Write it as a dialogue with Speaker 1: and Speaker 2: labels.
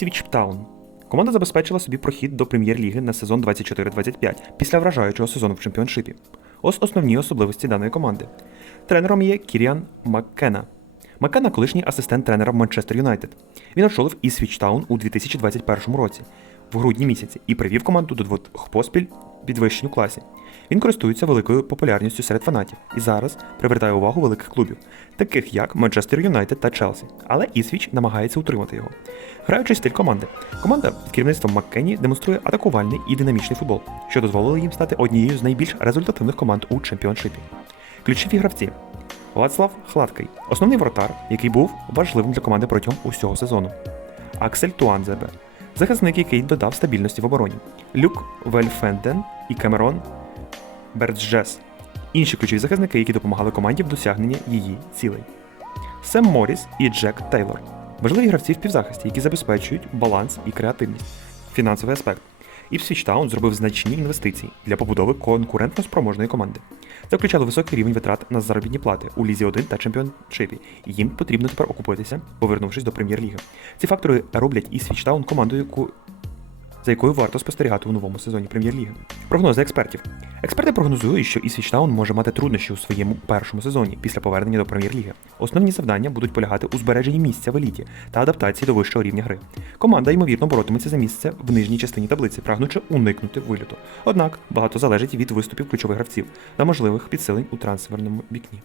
Speaker 1: Ісвіч Таун. Команда забезпечила собі прохід до прем'єр-ліги на сезон 24-25 після вражаючого сезону в чемпіоншипі. Ось основні особливості даної команди. Тренером є Кіріан Маккена. Маккена – колишній асистент тренера Манчестер Юнайтед. Він очолив Ісвічтаун у 2021 році, в грудні місяці, і привів команду до двох поспіль підвищень у класі. Він користується великою популярністю серед фанатів і зараз привертає увагу великих клубів, таких як Манчестер Юнайтед та Челсі. Але Ісвіч намагається утримати його. Граючий стиль команди. Команда під керівництвом Маккені демонструє атакувальний і динамічний футбол, що дозволило їм стати однією з найбільш результативних команд у чемпіоншипі. Ключові гравці. Вацлав Хладкий, основний воротар, який був важливим для команди протягом усього сезону. Аксель Туанзебе, захисник, який додав стабільності в обороні. Люк Вельфенден і Камерон Берджес. Інші ключові захисники, які допомагали команді в досягненні її цілей. Сем Моріс і Джек Тейлор. Важливі гравці в півзахисті, які забезпечують баланс і креативність. Фінансовий аспект. Іпсвіч Таун зробив значні інвестиції для побудови конкурентно спроможної команди. Це включало високий рівень витрат на заробітні плати у Лізі 1 та Чемпіоншипі, їм потрібно тепер окупитися, повернувшись до прем'єр-ліги. Ці фактори роблять Іпсвіч Таун командою, яку за якою варто спостерігати у новому сезоні прем'єр-ліги. Прогнози експертів. Експерти прогнозують, що Ісвіч Таун може мати труднощі у своєму першому сезоні після повернення до прем'єр-ліги. Основні завдання будуть полягати у збереженні місця в еліті та адаптації до вищого рівня гри. Команда ймовірно боротиметься за місце в нижній частині таблиці, прагнучи уникнути виліту. Однак багато залежить від виступів ключових гравців та можливих підсилень у трансферному вікні.